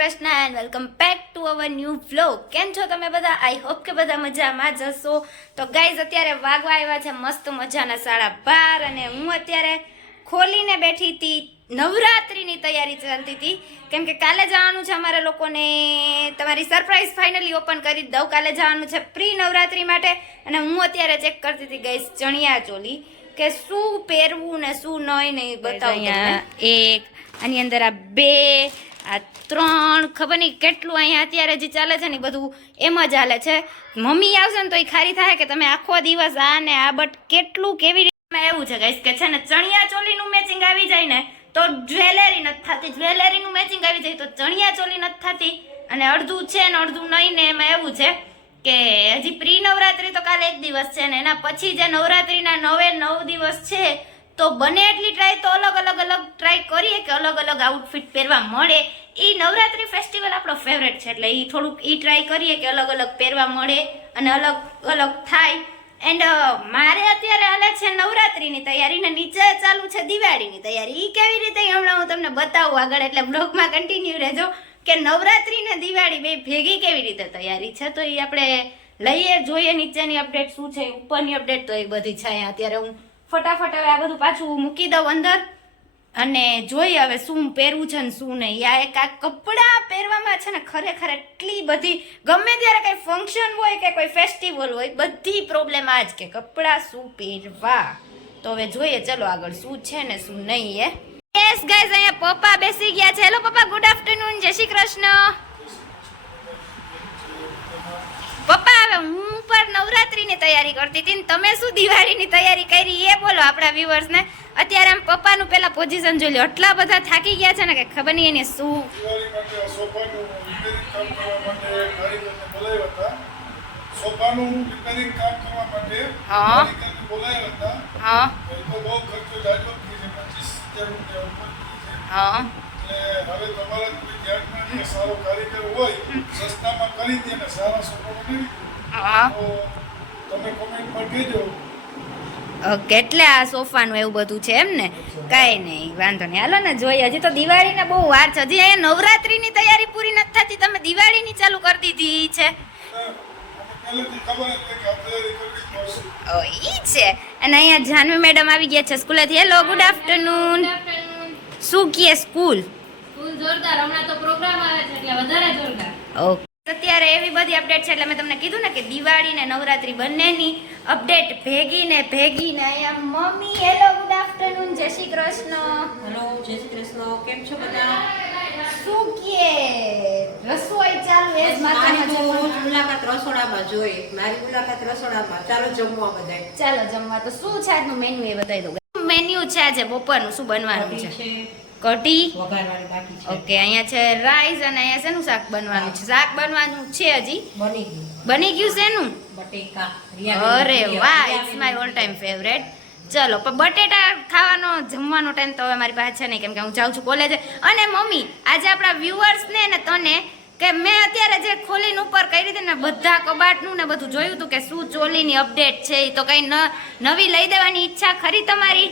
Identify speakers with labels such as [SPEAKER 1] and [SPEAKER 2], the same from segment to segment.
[SPEAKER 1] Krishna and welcome back to our new vlog કેમ છો તમે બધા? આઈ હોપ કે બધા મજામાં જ હશો. તો ગાઈઝ અત્યારે વાગવા આવ્યા છે મસ્ત મજાના સાડા બાર અને હું અત્યારે ખોલીને બેઠી હતી નવરાત્રિની તૈયારી ચાલતી હતી. કેમ કે કાલે જવાનું છે અમારે લોકોને. તમારી સરપ્રાઈઝ ફાઇનલી ઓપન કરી દઉં. કાલે જવાનું છે પ્રી નવરાત્રિ માટે અને હું અત્યારે ચેક કરતી હતી ગાઈઝ ચણિયા ચોલી કે શું પહેરવું ને શું નહીં નહીં બતાવું એક આની અંદર આ બે આ ત્રણ ખબર નહીં કેટલું અહીંયા અત્યારે જે ચાલે છે ને બધું એમ જ હાલે છે. મમ્મી આવશે ને તો એ ખારી થાય કે તમે આખો દિવસ આ ને આ બટ કેટલું કેવી રીતે એવું છે ગાઈસ કે છે ને ચણિયા ચોલીનું મેચિંગ આવી જાય ને તો જ્વેલરી નથી થતી. જ્વેલરીનું મેચિંગ આવી જાય તો ચણિયા ચોલી નથી થતી. અને અડધું છે ને અડધું નહીં ને એમાં એવું છે કે હજી પ્રી નવરાત્રી તો કાલે એક દિવસ છે ને એના પછી જે નવરાત્રીના નવે નવ દિવસ છે તો બને એટલી ટ્રાય તો અલગ અલગ અલગ ટ્રાય કરીએ કે અલગ અલગ આઉટફિટ પહેરવા મળે. એ નવરાત્રી ફેસ્ટિવલ આપણો ફેવરેટ છે, એટલે એ થોડુંક એ ટ્રાય કરીએ કે અલગ અલગ પહેરવા મળે અને અલગ અલગ થાય. એન્ડ મારે અત્યારે હાલે છે નવરાત્રીની તૈયારી ને નીચે ચાલુ છે દિવાળીની તૈયારી. એ કેવી રીતે હમણાં હું તમને બતાવું આગળ, એટલે બ્લોગમાં કન્ટિન્યુ રહેજો કે નવરાત્રી ને દિવાળી બે ભેગી કેવી રીતે તૈયારી છે. તો એ આપણે લઈએ, જોઈએ નીચેની અપડેટ શું છે, ઉપરની અપડેટ તો એ બધી છે અત્યારે હું ફટાફટ હવે આ બધું પાછું મૂકી દઉં અંદર અને જોઈએ હવે શું પહેરવું છે ને શું નહીં. આ એક આ કપડાં પહેરવામાં છે ને ખરેખર એટલી બધી ગમે ત્યારે કંઈ ફંક્શન હોય કે કોઈ ફેસ્ટિવલ હોય, બધી પ્રોબ્લેમ આ જ કે કપડાં શું પહેરવા? તો હવે જોઈએ, ચલો આગળ શું છે ને શું નહીં એ. યસ ગાઈઝ અહીંયા પપ્પા બેસી ગયા છે. હેલો પપ્પા ગુડ આફ્ટરનૂન જય શ્રી કૃષ્ણ. હવે હું પર નવરાત્રીની તૈયારી કરતી હતી ને તમે શું દિવાળીની તૈયારી કરી એ બોલો આપણા વ્યુઅર્સને. અત્યારે આમ પપ્પાનું પહેલાં પોઝિશન જોઈ લો એટલા બધા થાકી ગયા છે ને કે ખબર નહીં એને શું
[SPEAKER 2] સોફાનું રિપેરિંગ કામ
[SPEAKER 1] હા. હા.
[SPEAKER 2] તો તમે
[SPEAKER 1] ઓકે એટલે આ સોફાનું એવું બધું છે એમ ને કાંઈ નહીં વાંધો નહીં. હાલો ને જોઈએ. હજી તો દિવાળીને બહુ વાર છે. હજી અહીંયા નવરાત્રિની તૈયારી પૂરી નથી થતી. તમે દિવાળીની ચાલુ કરી દીધી છે. ઈ છે. અને અહીંયા જાનવી મેડમ આવી ગયા છે સ્કૂલેથી. હેલો ગુડ આફ્ટરનૂન શું કહે સ્કૂલ?
[SPEAKER 3] સ્કૂલ જોરદાર. હમણાં તો પ્રોગ્રામ આવે છે એટલે વધારે જોરદાર.
[SPEAKER 1] ઓકે. અત્યારે એવી બધી અપડેટ છે એટલે મેં તમને કીધું ને કે દિવાળી ને નવરાત્રી બંનેની અપડેટ ભેગી ને ભેગી ને અહીંયા મમ્મી હેલો ગુડ આફ્ટરનૂન જય શ્રી કૃષ્ણ.
[SPEAKER 4] હેલો જય શ્રી કૃષ્ણ. કેમ છો બધા?
[SPEAKER 1] શું કે? રસોઈ ચાલુ એ જ
[SPEAKER 4] મારી. મુલાકાત રસોડામાં જોઈએ મારી મુલાકાત રસોડામાં. ચાલો જમવા બધા
[SPEAKER 1] ચાલો જમવા. તો શું છે આજનું મેન્યુ એ બતાવી દઉં મેન્યુ છે આજે બપોરનું. શું બનવાનું છે કઢી. ઓકે અહીંયા છે રાઈસ અને અહીંયા શેનું શાક બનવાનું છે? શાક બનવાનું છે હજી?
[SPEAKER 4] બની ગયું.
[SPEAKER 1] શેનું? અરે વાહ it's my all time favourite ચલો પણ બટેટા ખાવાનો જમવાનો ટાઈમ તો હવે મારી પાસે છે નહીં કેમ કે હું જાઉં છું કોલેજે અને મમ્મી આજે આપણા વ્યુઅર્સને ને તને કે મેં અત્યારે જે ખોલીને ઉપર કરી હતી ને બધા કબાટનું ને બધું જોયું હતું કે શું ચોલીની અપડેટ છે એ તો કઈ નવી લઈ દેવાની ઈચ્છા ખરી તમારી?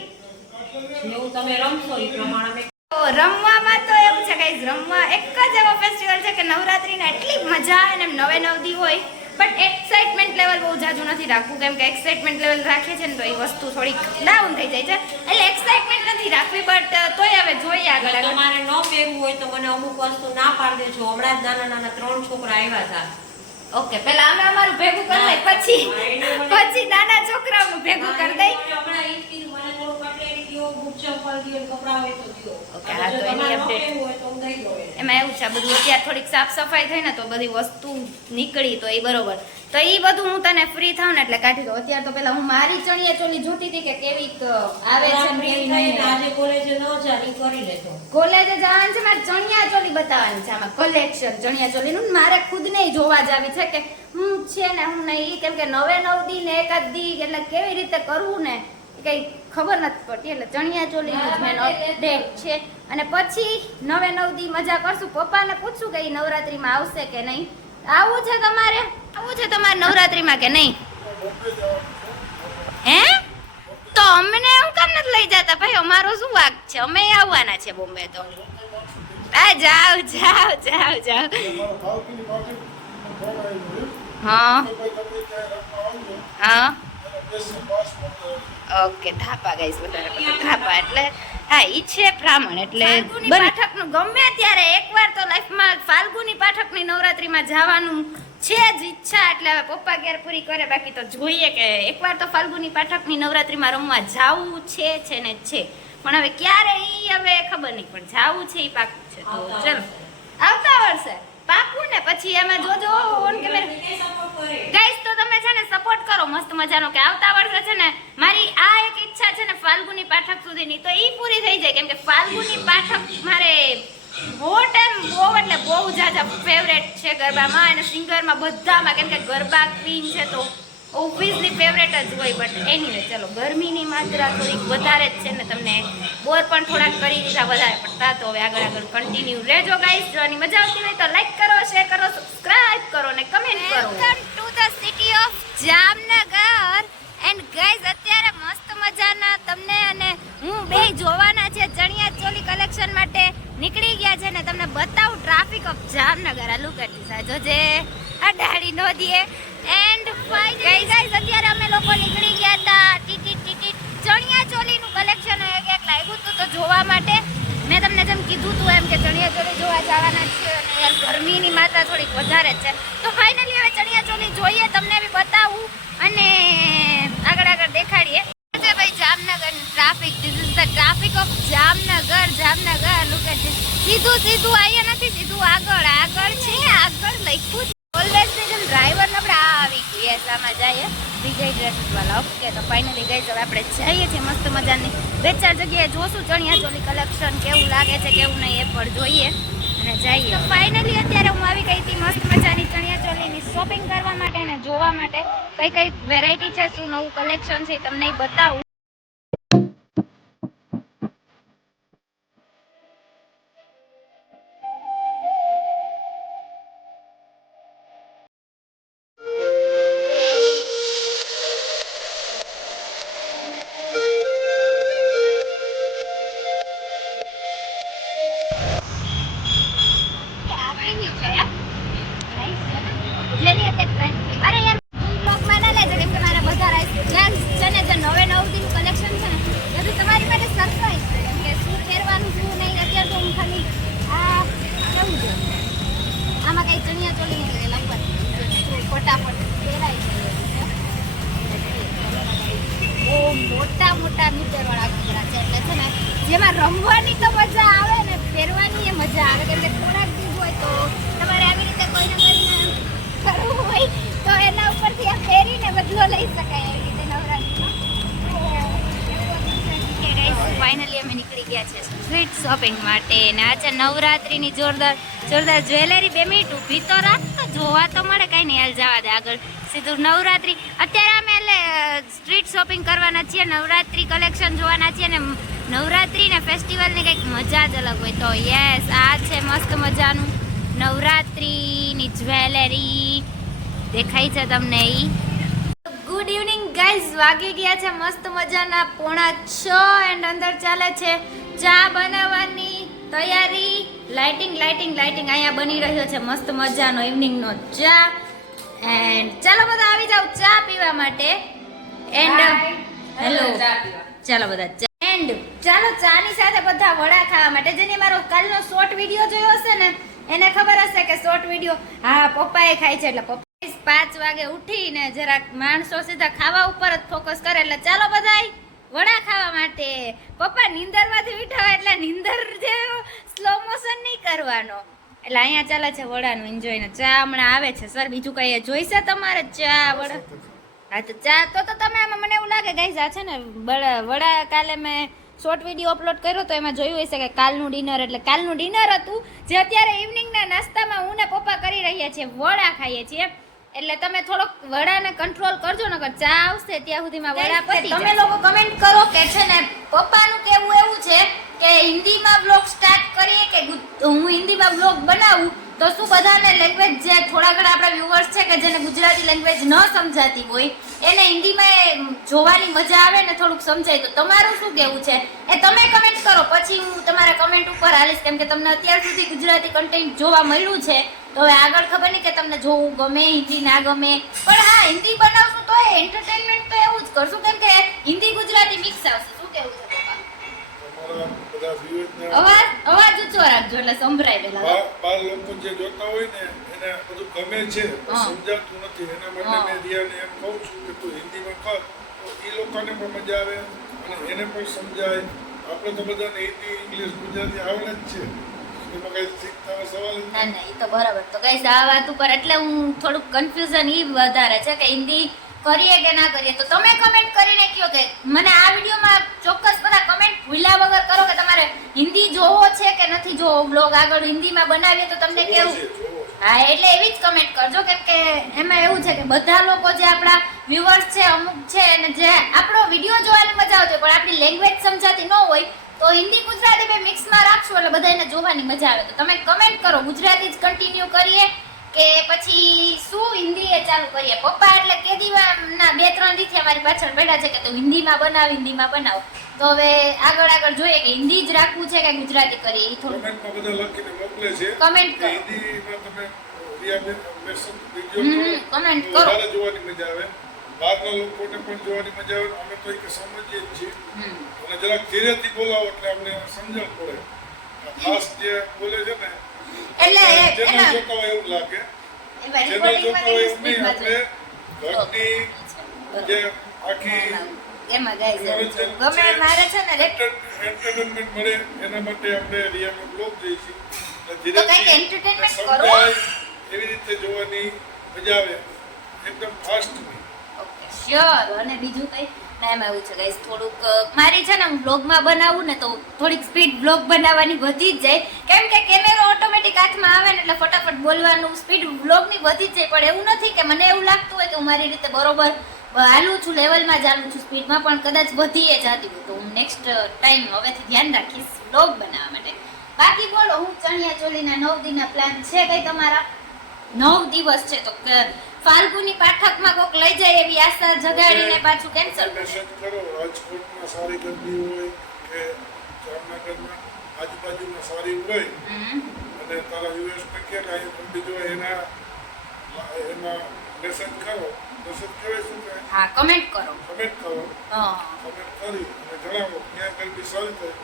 [SPEAKER 1] રમવામાં તો એવું છે કે રમવા એક જ એવો ફેસ્ટિવલ છે કે નવરાત્રીના એટલી મજા આવે ને એમ નવે નવ દી હોય બટ એક્સાઇટમેન્ટ લેવલ બહુ જાજુ નથી રાખવું. કેમ કે એક્સાઇટમેન્ટ લેવલ રાખીએ છે ને તો એ વસ્તુ થોડીક ડાઉન થઈ જાય છે. એટલે એક્સાઇટમેન્ટ નથી રાખવી બટ તોય હવે જોઈએ આગળ
[SPEAKER 4] તમારે ન પહેરવું હોય તો મને અમુક વસ્તુ ના પાડી દેજો. હમણાં જ નાના નાના ત્રણ છોકરા આવ્યા હતા.
[SPEAKER 1] ઓકે પહેલા અમે અમારું ભેગું કરી દઈ પછી પછી નાના છોકરાઓનું ભેગું કરી દઈ
[SPEAKER 4] હમણાં ઈ જ કીધું, મને થોડું કટલેરી દ્યો, બૂટ ચંપલ દ્યો, કપડાં હોય તો દ્યો.
[SPEAKER 1] ઓકે, હા, તો એની
[SPEAKER 4] તમારે ન
[SPEAKER 1] update.
[SPEAKER 4] પહેરવું હોય તો હું દઈ દઉં
[SPEAKER 1] એમાં એવું છે બધું અત્યારે થોડીક સાફ સફાઈ થઈ ને તો બધી વસ્તુ નીકળી તો એ બરોબર. તો એ બધું હું તને ફ્રી થાઉં ને એટલે કાઢી દઉં. અત્યારે તો પેલા હું મારી ચણિયા ચોલી જોતી હતી કે કેવી આવે છે કેવી નહીં.
[SPEAKER 4] આજે કોલેજે ન જા, કરી લેજો.
[SPEAKER 1] કોલેજે જવાનું છે મારે ચણિયા ચોલી બતાવવાની છે આમાં કલેક્શન ચણિયા ચોલીનું. ને મારે ખુદ નહીં જોવા જાવી છે કે હું છે ને હું નહીં. કેમ કે નવે નવ દી ને એકાદ દી એટલે કેવી રીતે કરવું ને? કઈ ખબર નથી પડતી. એટલે ચણિયા ચોલીનું મેન અપડેટ છે. અને પછી નવે નવ દી મજા કરશું. પપ્પાને પૂછશું કે ઈ નવરાત્રીમાં આવશે કે નહીં. આવું છે તમારે? આવું છે તમારે નવરાત્રિમાં કે નહીં? હે? તો અમને હું કામ નથી લઈ જતા ભાઈ? અમારો શું વાક છે? અમે આવવાના છે બોમ્બે તો. આ જાઓ જાઓ જાઓ જાઓ. હા. હા. ઓકે થાપા ગાઈસ વધારે પડતા થાપા. એટલે હા ઈ છે બ્રાહ્મણ એટલે પાઠકનું ગમે ત્યારે એકવાર તો લાઈફમાં ફાલ્ગુની પાઠકની નવરાત્રીમાં જવાનું છે જ ઈચ્છા એટલે હવે પપ્પા ઘેર પૂરી કરે બાકી તો જોઈએ કે એકવાર તો ફાલ્ગુની પાઠકની નવરાત્રીમાં રમવા જાવું છે છે ને છે. પણ હવે ક્યારે ઈ હવે ખબર નહીં પણ જાવું છે ઈ પાકું છે. તો ચલો. આવતા વર્ષે. પાકું ને પછી એમાં જોજો ઓન કેમેરા. ગાઈસ તો તમે છે ને સપોર્ટ કરો મસ્ત મજાનો કે આવતા વર્ષે છે ને મારી આ એક ઈચ્છા છે ને ફાલ્ગુની પાઠક સુધીની તો એ પૂરી થઈ જાય કેમ કે ફાલ્ગુની પાઠક મારે હોટ એમ બહુ એટલે બહુ જાજા ફેવરેટ છે ગરબામાં અને સિંગરમાં બધામાં કેમ કે ગરબા ક્વીન છે તો ઓબ્વિયસલી ફેવરેટ જ હોય બટ એની ચલો, ગરમીની માત્રા થોડીક વધારે જ છે ને તમને બોર પણ થોડાક કરી દીધા વધારે પડતા તો હવે આગળ આગળ કન્ટિન્યુ રહેજો ગાઈસ જોવાની મજા આવતી હોય તો લાઈક કરો શેર કરો સબસ્ક્રાઇબ કરો ને કમેન્ટ કરો. To the city of Jamnagar and guys અત્યારે મસ્ત મજાના તમને અને હું બે જોવાના છે ચણિયા ચોલી કલેક્શન માટે નીકળી ગયા છે ને તમને બતાવું ટ્રાફિક ઓફ જામનગર આ લુક એટ જો જે અડાડી નો દીએ. એન્ડ ફાઇનલી ગાઈસ અત્યારે અમે લોકો નીકળી ગયા હતા ટીટી ટીટી ચણિયા ચોલીનું કલેક્શન એક એક લાગ્યું હતું તો જોવા માટે. મેં તમને જેમ કીધું હતું એમ કે ચણિયા ચોલી જોવા જવાના છે અને યાર ગરમીની માત્રા થોડીક વધારે છે. તો ફાઇનલી હવે ચણિયા ચોલી જોઈએ, તમને બી બતાવું અને આગળ આગળ દેખાડીએ છે ભાઈ Jamnagar traffic this is the traffic of Jamnagar Jamnagar look at this સીધું સીધું અહીંયા નથી સીધું આગળ આગળ છે આગળ લખ્યું ઓલવેઝની જેમ ડ્રાઈવર આપણે આ આવી ગયું યસ આમાં જઈએ વિજય ડ્રેસીસ વાળા ઓકે તો ફાઇનલી ગઈ હવે આપણે જઈએ છીએ મસ્ત મજાની. બે ચાર જગ્યાએ જોશું ચણિયા ચોલી કલેક્શન કેવું લાગે છે, કેવું નહીં એ પણ જોઈએ. અને જઈએ. તો ફાઇનલી અત્યારે હું આવી ગઈ હતી મસ્ત મજાની ચણિયા ચોલીની શોપિંગ કરવા માટે અને જોવા માટે. કઈ કઈ વેરાયટી છે, શું નવું કલેક્શન છે તમને ઈ બતાવું અરે યાર બ્લોગમાં ના લેજો કેમ કે મારા બધા રાઈસ છે ને જે નવે નવ દિન કલેક્શન છે ને એ બી તમારી માટે સરપ્રાઈઝ છે કેમ કે શું પહેરવાનું શું નહીં અત્યારે તો હું ખાલી આ કેવું છે આમાં કઈ ચણિયા ચોલી નહીં લંબત ફટાફટ પહેરાઈ જાય બહુ મોટા મોટા મીટર વાળા કપડા છે એટલે છે ને જેમાં રમવાની તો મજા આવે ને પહેરવાની એ મજા આવે કેમ કે થોડાક દિવસ હોય તો તમારે આવી રીતે કોઈને કોઈને કરવું હોય તો એના ઉપરથી આ પહેરીને બદલો લઈ શકાય એવી રીતે નવરાત્રિમાં ફાઇનલી અમે નીકળી ગયા છે સ્ટ્રીટ શોપિંગ માટે. ને આ છે નવરાત્રિની જોરદાર જોરદાર જ્વેલરી. બે મિનિટ ઊભી તો રાખ તો જોવા તો મળે, કાંઈ નહીં. હાલ જવા દે આગળ. સીધું નવરાત્રિ. અત્યારે અમે એટલે સ્ટ્રીટ શોપિંગ કરવાના છીએ, નવરાત્રિ કલેક્શન જોવાના છીએ, ને નવરાત્રિ ને ફેસ્ટિવલની કંઈક મજા જ અલગ હોય તો. યસ આ છે મસ્ત મજાનું નવરાત્રિની જ્વેલરી. દેખાય છે તમને એ ગુડ ઇવનિંગ ગાઈઝ વાગી ગયા છે મસ્ત મજાના પોણા છ એન્ડ અંદર ચાલે છે ચા બનાવવાની તૈયારી. લાઇટિંગ લાઇટિંગ લાઇટિંગ અહીંયા બની રહ્યો છે મસ્ત મજાનો ઇવનિંગનો ચા. એન્ડ ચાલો બધા આવી જાવ ચા પીવા માટે. એન્ડ હેલો ચાલો બધા ચા. એન્ડ ચાલો ચાની સાથે બધા વડા ખાવા માટે. જેને મારો કાલનો શોર્ટ વીડિયો જોયો હશે ને એને ખબર હશે કે શોર્ટ વીડિયો હા પપ્પાએ ખાય છે. એટલે પપ્પા પાંચ વાગે ઉઠીને જરાક માણસો સીધા ખાવા ઉપર જ ફોકસ કરે. એટલે ચાલો બધાય. વડા ખાવા માટે. પપ્પા નિંદરમાંથી બીઠા હોય એટલે નિંદર જે સ્લો મોશન નહીં કરવાનો. એટલે અહીંયા ચાલે છે વડાનું એન્જોય ને ચા હમણાં આવે છે સર. બીજું કઈ જોઈશે તમારે ચા વડા? હા, તો ચા તો તો તમે આમાં મને એવું લાગે ગાઈઝ છે ને વડા કાલે મેં શોર્ટ વીડિયો અપલોડ કર્યો તો એમાં જોયું હશે કે કાલનું ડિનર એટલે કાલનું ડિનર હતું. જે અત્યારે ઇવનિંગના નાસ્તામાં હું ને પપ્પા કરી રહ્યા છીએ, વડા ખાઈએ છીએ. એટલે તમે થોડોક વડાને કંટ્રોલ કરજો નકર ચા આવશે ત્યાં સુધીમાં વડા પતી તમે લોકો કમેન્ટ કરો કે છે ને પપ્પાનું કેવું એવું છે કે હિન્દીમાં બ્લોગ સ્ટાર્ટ કરીએ કે હું હિન્દીમાં બ્લોગ બનાવું? તો શું બધાને લેંગ્વેજ જે થોડા ઘણા આપણા વ્યુઅર્સ છે કે જેને ગુજરાતી લેંગ્વેજ ન સમજાતી હોય એને હિન્દીમાં જોવાની મજા આવે ને થોડુંક સમજાય તો તમારું શું કહેવું છે? એ તમે કમેન્ટ કરો પછી હું તમારા કમેન્ટ ઉપર હાલીશ કેમ કે તમને અત્યાર સુધી ગુજરાતી કન્ટેન્ટ જોવા મળ્યું છે તો હવે આગળ ખબર નહીં કે તમને જોવું ગમે હિન્દી ના ગમે. પણ હા હિન્દી બનાવશું તો એન્ટરટેનમેન્ટ તો એવું જ કરશું કેમ કે હિન્દી ગુજરાતી મિક્સ આવશે. શું કેવું છે અવાજ અવાજ ઊંચો રાખજો એટલે સંભળાય પેલા.
[SPEAKER 2] બાર લોકો જે જોતા હોય ને એને બધું ગમે છે સમજાતું નથી. એના માટે મેં રિયાને એમ કહું છું કે તું હિન્દીમાં કર તો એ લોકોને પણ મજા આવે અને એને પણ સમજાય. આપણે તો બધાને હિન્દી ઇંગ્લિશ ગુજરાતી આવડે જ છે. એમાં કઈ શીખવાનો સવાલ જ
[SPEAKER 1] ના ના એ તો બરાબર. તો કઈ આ વાત ઉપર એટલે હું થોડુંક કન્ફ્યુઝન એ વધારે છે કે હિન્દી કરીએ કે ના કરીએ. તો તમે કમેન્ટ કરીને કહો કે મને આ વિડીયોમાં ચોક્કસ બધા કમેન્ટ ભૂલ્યા વગર કરો કે તમારે હિન્દી જોવો છે કે નથી જોવો? બ્લોગ આગળ હિન્દીમાં બનાવીએ તો તમને કેવું. હા, એટલે એવી જ કમેન્ટ કરજો, કેમ કે એમાં એવું છે કે બધા લોકો જે આપણા વ્યુઅર્સ છે, અમુક છે, અને જે આપણો વીડિયો જોવાની મજા આવતી પણ આપણી લેંગ્વેજ સમજાતી ન હોય, તો હિન્દી ગુજરાતી બે મિક્સમાં રાખશું, એટલે બધાને જોવાની મજા આવે. તો તમે કમેન્ટ કરો, ગુજરાતી જ કન્ટિન્યુ કરીએ. કે પછી શું હિન્દી એ ચાલુ કરીએ? પપ્પા એટલે કેદી ના બે ત્રણ દીથી અમારી પાછળ પડ્યા છે કે તું હિન્દીમાં બનાવ હિન્દીમાં બનાવ. તો હવે આગળ આગળ જોઈએ કે હિન્દી જ રાખવું છે કે ગુજરાતી કરીએ એ થોડું?
[SPEAKER 2] કમેન્ટમાં બધા લખીને મોકલે છે.
[SPEAKER 1] કમેન્ટ
[SPEAKER 2] કે
[SPEAKER 1] કરો.
[SPEAKER 2] હિન્દીમાં તમે તો
[SPEAKER 1] કરો.
[SPEAKER 2] જોવાની મજા આવે. બહારના લોકોને પણ જોવાની મજા આવે. અમે તો એક સમજીએ જ છીએ. અને જરાક ધીરેથી બોલાવો એટલે અમને સમજણ પડે. ખાસ જે બોલે છે ને
[SPEAKER 1] એટલે એના-
[SPEAKER 2] જોતા હોય એવું લાગે.
[SPEAKER 1] એમાં
[SPEAKER 2] ચેનલ
[SPEAKER 1] recording
[SPEAKER 2] જોતા
[SPEAKER 1] માં
[SPEAKER 2] હોય
[SPEAKER 1] એવી
[SPEAKER 2] એવું નહીં આપણે ઘરની જે આખી
[SPEAKER 1] એમાં guys છે. ગમે મારે છે ને
[SPEAKER 2] એન્ટરટેનમેન્ટ મળે એના માટે આપણે રિયાનો બ્લોગ જઈશું.
[SPEAKER 1] તો કરો.
[SPEAKER 2] એવી રીતે જોવાની મજા આવે. એકદમ ફાસ્ટ
[SPEAKER 1] ઓકે શ્યોર અને બીજું કઈ? એમાં એવું છે. ગાઈસ થોડુંક મારી છે ને હું બ્લોગમાં બનાવું ને તો થોડીક સ્પીડ બ્લોગ બનાવવાની વધી જ જાય. કેમ કે કેમેરો ઓટોમેટિક હાથમાં આવે ને એટલે ફટાફટ બોલવાનું સ્પીડ બ્લોગની વધી જ જાય. પણ એવું નથી કે મને એવું લાગતું હોય કે હું મારી રીતે બરોબર હાલું છું લેવલમાં જ હાલું છું સ્પીડમાં પણ કદાચ વધીએ જતી હોય તો હું નેક્સ્ટ ટાઈમ હવેથી ધ્યાન રાખીશ બ્લોગ બનાવવા માટે. બાકી બોલો, હું ચણિયા ચોલીના નવ દિનના પ્લાન છે કઈ તમારા? નવ દિવસ છે તો ફાલ્ગુની પાઠકમાં કોક લઈ જાય એવી આશા જગાડીને પાછું કેન્સલ
[SPEAKER 2] મેસેજ કરો રાજકોટમાં સારી ગરમી હોય કે જામનગરમાં આજુબાજુમાં સારી હોય અને તારા યુએસને કે ગરદી જોઈ એના એમાં મેસેજ કરો મેસેજ કહેવાય શું કહે
[SPEAKER 1] હા કમેન્ટ કરો.
[SPEAKER 2] કમેન્ટ કરો.
[SPEAKER 1] હા.
[SPEAKER 2] કમેન્ટ કરી અને જણાવો ક્યાં ગરમી સારી થાય?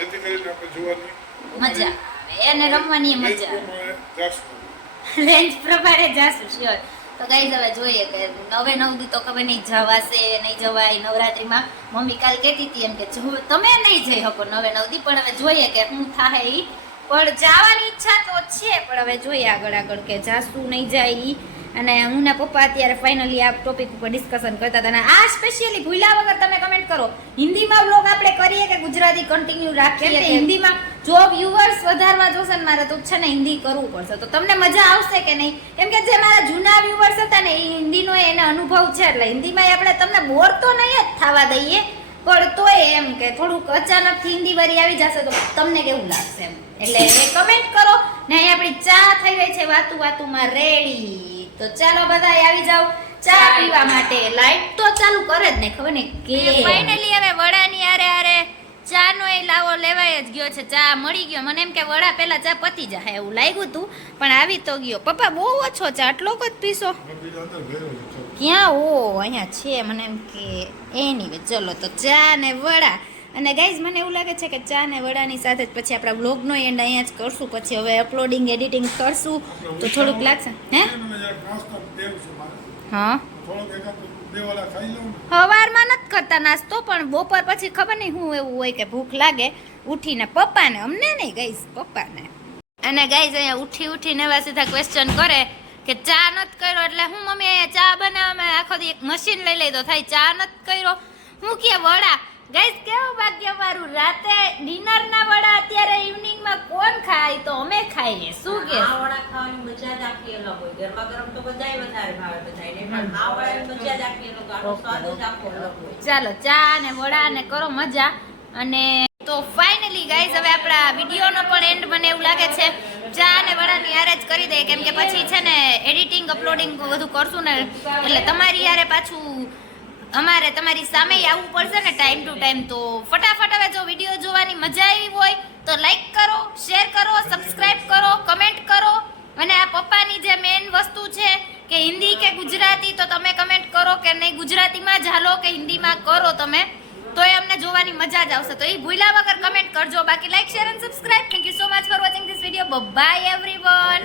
[SPEAKER 2] જેથી કરીને આપણે જોવાની
[SPEAKER 1] મજા આવે અને રમવાની મજા આવે.
[SPEAKER 2] જાશું
[SPEAKER 1] રેન્જ પ્રમાણે જાશું શ્યોર તો ગાઈઝ હવે જોઈએ કે નવે નવ દી તો ખબર નહીં જવાશે નહીં જવાય. નવરાત્રીમાં મમ્મી કાલ કહેતી હતી એમ કે તમે નહીં જઈ શકો નવે નવ દી પણ હવે જોઈએ કે શું થાય એ પણ જવાની ઈચ્છા તો છે પણ હવે જોઈએ આગળ આગળ કે જાશું નહીં જાય એ અને હું ને પપ્પા અત્યારે ફાઇનલી આ ટોપિક ઉપર ડિસ્કશન કરતા હતા. અને આ સ્પેશિયલી ભૂલ્યા વગર તમે કમેન્ટ કરો. હિન્દીમાં બ્લોગ આપણે કરીએ કે ગુજરાતી કન્ટિન્યુ રાખીએ હિન્દીમાં જો વ્યુઅર્સ વધારવા જોશે ને મારે તો છે ને હિન્દી કરવું પડશે. તો તમને મજા આવશે કે નહીં? કેમ કે જે મારા જૂના વ્યુઅર્સ હતા ને એ હિન્દીનો એને અનુભવ છે. એટલે હિન્દીમાં આપણે તમને બોર તો નહીં જ થવા દઈએ પણ તોય એમ કે થોડુંક અચાનકથી હિન્દી વારી આવી જશે તો તમને કેવું લાગશે એમ? એટલે એ કમેન્ટ કરો. ને અહીં આપણી ચા થઈ ગઈ છે વાતું વાતુમાં રેડી તો ચાલો બધા આવી જાઓ ચા પીવા માટે. લાઈટ તો ચાલુ કરે જ ને ખબર ને કે ફાઇનલી હવે વડાની આરે આરે ચા નો એ લાવો લેવાય જ ગયો છે ચા મળી ગયો. મને એમ કે વડા પહેલાં ચા પતી જાય. એવું લાગ્યું હતું પણ આવી તો ગયો. પપ્પા બહુ ઓછો ચા. આટલો જ પીશો?
[SPEAKER 2] ચલો.
[SPEAKER 1] ક્યાં? ઓ અહીંયા છે. મને એમ કે એની ચલો તો ચા ને વડા. અને ગાઈઝ મને એવું લાગે છે કે ચા ને વડાની સાથે જ પછી આપણા બ્લોગનો એન્ડ અહીંયા જ કરશું. પછી હવે અપલોડિંગ એડિટિંગ કરશું. તો થોડુંક લાગશે. હે? હા? સવારમાં નથી કરતા નાસ્તો, પણ બપોર પછી ખબર નહીં હું એવું હોય કે ભૂખ લાગે. ઉઠીને પપ્પાને, અમને નહીં ગઈશ પપ્પાને. અને ગાઈઝ અહીંયા ઉઠી ઉઠીને એવા સીધા ક્વેશ્ચન કરે કે ચા નથી કર્યો એટલે હું મમ્મી અહીંયા ચા બનાવવામાં આખો એક મશીન લઈ લઈ તો થાય, ચા નથી કર્યો. હું કે, વડા ગાઈઝ કેવું ભાગ્ય મારું રાતે ડિનરના વડા અત્યારે ઇવનિંગમાં કોણ ખાય? તો અમે ખાઈએ. શું કે?
[SPEAKER 4] આ વડા ખાવાની મજા જ આખી અલગ હોય. ગરમા ગરમ તો બધાય વધારે ભાવે બધાયને પણ આ વડાની મજા જ આખી અલગ આનો સ્વાદ જ આખો અલગ હોય.
[SPEAKER 1] ચાલો ચા ને વડા ને કરો મજા. અને તો ફાઇનલી ગાઈસ હવે આપણા વિડીયોનો પણ એન્ડ મને એવું લાગે છે ચા અને વડાની યારે જ કરી દઈએ. કેમ કે પછી છે ને એડિટિંગ અપલોડિંગ બધું કરશું ને એટલે તમારી યારે પાછું અમારે તમારી સામે આવવું પડશે ને ટાઈમ ટુ ટાઈમ તો ફટાફટ હવે જો વીડિયો જોવાની મજા આવી હોય, તો લાઈક કરો શેર કરો સબસ્ક્રાઇબ કરો કમેન્ટ કરો. અને આ પપ્પાની જે મેઇન વસ્તુ છે કે હિન્દી કે ગુજરાતી, તો તમે કમેન્ટ કરો કે નહીં, ગુજરાતીમાં જ હાલો કે હિન્દીમાં કરો તમે તો એ અમને જોવાની મજા જ આવશે. તો એ ભૂલ્યા વગર કમેન્ટ કરજો. બાકી લાઈક શેર અને subscribe thank you so much for watching this video bye everyone